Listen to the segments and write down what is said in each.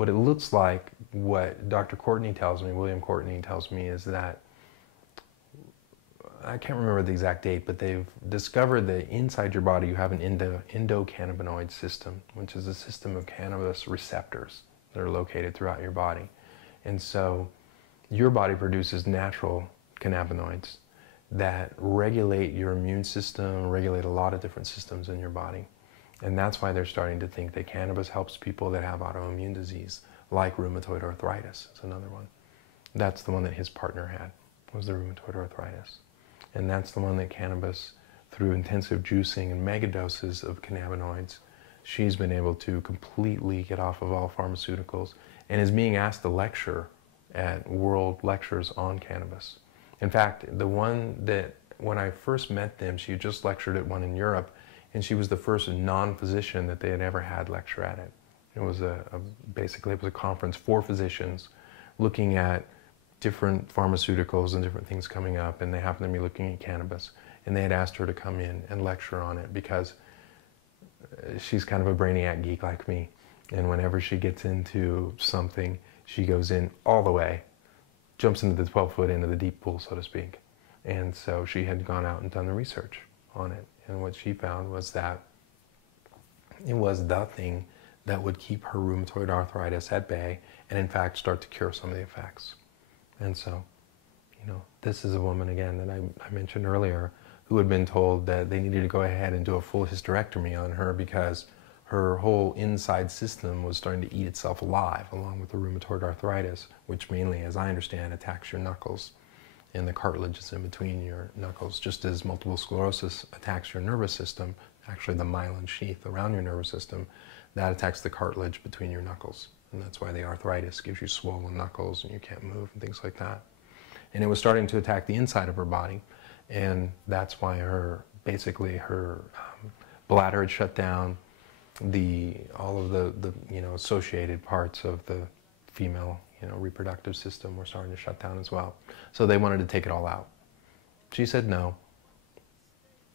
what it looks like, what Dr. Courtney tells me, William Courtney tells me, is that, I can't remember the exact date, but they've discovered that inside your body you have an endocannabinoid system, which is a system of cannabis receptors that are located throughout your body. And so your body produces natural cannabinoids that regulate your immune system, regulate a lot of different systems in your body. And that's why they're starting to think that cannabis helps people that have autoimmune disease, like rheumatoid arthritis. It's another one. That's the one that his partner had, was the rheumatoid arthritis. And that's the one that cannabis, through intensive juicing and mega doses of cannabinoids, she's been able to completely get off of all pharmaceuticals and is being asked to lecture at world lectures on cannabis. In fact, the one that, when I first met them, she had just lectured at one in Europe, and she was the first non-physician that they had ever had lecture at it. It was basically it was a conference for physicians looking at different pharmaceuticals and different things coming up, and they happened to be looking at cannabis, and they had asked her to come in and lecture on it because she's kind of a brainiac geek like me, and whenever she gets into something, she goes in all the way, jumps into the 12-foot into the deep pool, so to speak. And so she had gone out and done the research on it, and what she found was that it was the thing that would keep her rheumatoid arthritis at bay and in fact start to cure some of the effects. And so, you know, this is a woman, again, that I mentioned earlier, who had been told that they needed to go ahead and do a full hysterectomy on her because her whole inside system was starting to eat itself alive, along with the rheumatoid arthritis, which mainly, as I understand, attacks your knuckles and the cartilages in between your knuckles, just as multiple sclerosis attacks your nervous system, actually the myelin sheath around your nervous system, that attacks the cartilage between your knuckles. And that's why the arthritis gives you swollen knuckles and you can't move and things like that. And it was starting to attack the inside of her body. And that's why basically her bladder had shut down, all of the associated parts of the female reproductive system were starting to shut down as well. So they wanted to take it all out. She said no.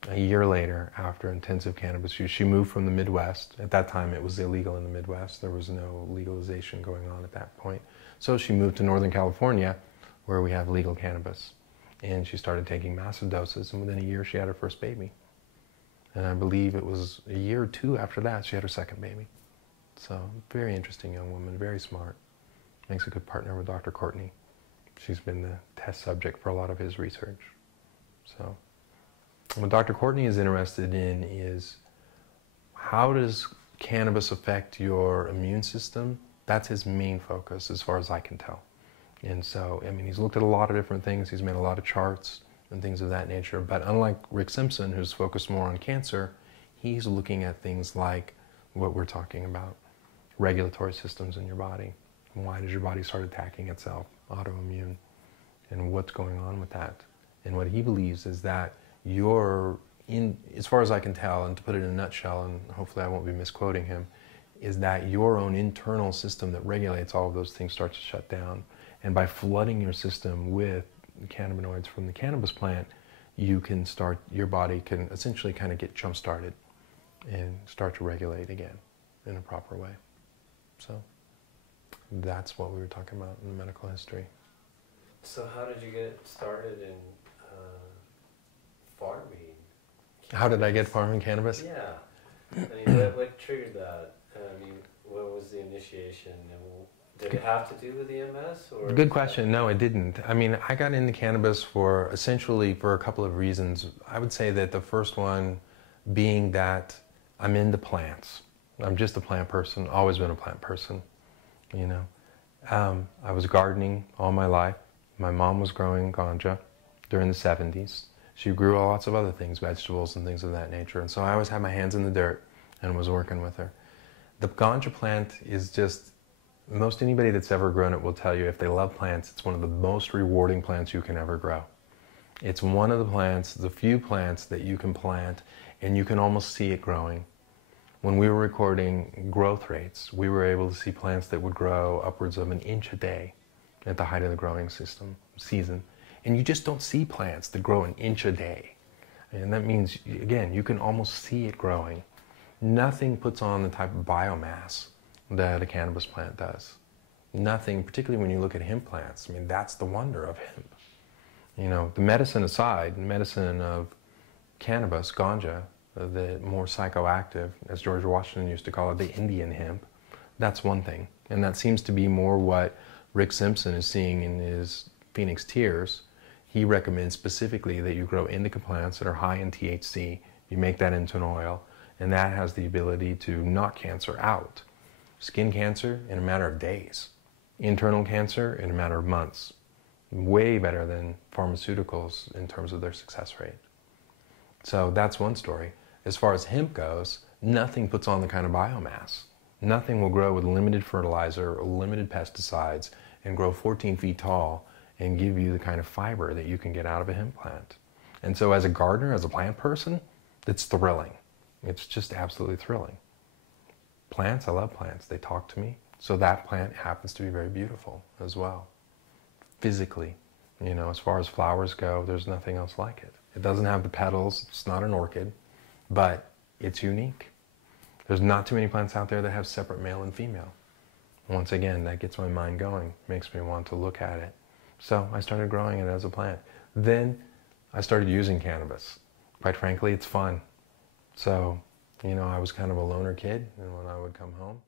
A year later, after intensive cannabis use, she moved from the Midwest. At that time, it was illegal in the Midwest. There was no legalization going on at that point. So she moved to Northern California, where we have legal cannabis. And she started taking massive doses, and within a year, she had her first baby. And I believe it was a year or two after that, she had her second baby. So, very interesting young woman, very smart. Makes a good partner with Dr. Courtney. She's been the test subject for a lot of his research. So, what Dr. Courtney is interested in is, how does cannabis affect your immune system? That's his main focus, as far as I can tell. And so, I mean, he's looked at a lot of different things. He's made a lot of charts and things of that nature. But unlike Rick Simpson, who's focused more on cancer, he's looking at things like what we're talking about, regulatory systems in your body. Why does your body start attacking itself, autoimmune, and what's going on with that? And what he believes is that as far as I can tell, and to put it in a nutshell, and hopefully I won't be misquoting him, is that your own internal system that regulates all of those things starts to shut down. And by flooding your system with cannabinoids from the cannabis plant, your body can essentially kind of get jump-started and start to regulate again in a proper way. So that's what we were talking about in the medical history. So how did you get started in farming? How did I get farming cannabis? Yeah. I mean, what triggered that? I mean, what was the initiation? And did it have to do with EMS? Or good question. No, it didn't. I mean, I got into cannabis essentially for a couple of reasons. I would say that the first one being that I'm into plants. I'm just a plant person, always been a plant person, you know. I was gardening all my life. My mom was growing ganja during the 70s. She grew lots of other things, vegetables and things of that nature. And so I always had my hands in the dirt and was working with her. The ganja plant is just, most anybody that's ever grown it will tell you, if they love plants, it's one of the most rewarding plants you can ever grow. It's one of the plants, the few plants that you can plant and you can almost see it growing. When we were recording growth rates, we were able to see plants that would grow upwards of 1 inch a day at the height of the growing season. And you just don't see plants that grow 1 inch a day. And that means, again, you can almost see it growing. Nothing puts on the type of biomass that a cannabis plant does. Nothing, particularly when you look at hemp plants. I mean, that's the wonder of hemp. You know, the medicine aside, the medicine of cannabis, ganja, the more psychoactive, as George Washington used to call it, the Indian hemp, that's one thing. And that seems to be more what Rick Simpson is seeing in his Phoenix Tears. He recommends specifically that you grow indica plants that are high in THC, you make that into an oil, and that has the ability to knock cancer out. Skin cancer in a matter of days. Internal cancer in a matter of months. Way better than pharmaceuticals in terms of their success rate. So that's one story. As far as hemp goes, nothing puts on the kind of biomass. Nothing will grow with limited fertilizer or limited pesticides and grow 14 feet tall and give you the kind of fiber that you can get out of a hemp plant. And so as a gardener, as a plant person, it's thrilling. It's just absolutely thrilling. Plants, I love plants. They talk to me. So that plant happens to be very beautiful as well. Physically, you know, as far as flowers go, there's nothing else like it. It doesn't have the petals, it's not an orchid, but it's unique. There's not too many plants out there that have separate male and female. Once again, that gets my mind going, makes me want to look at it. So I started growing it as a plant. Then I started using cannabis. Quite frankly, it's fun. So, you know, I was kind of a loner kid, and when I would come home,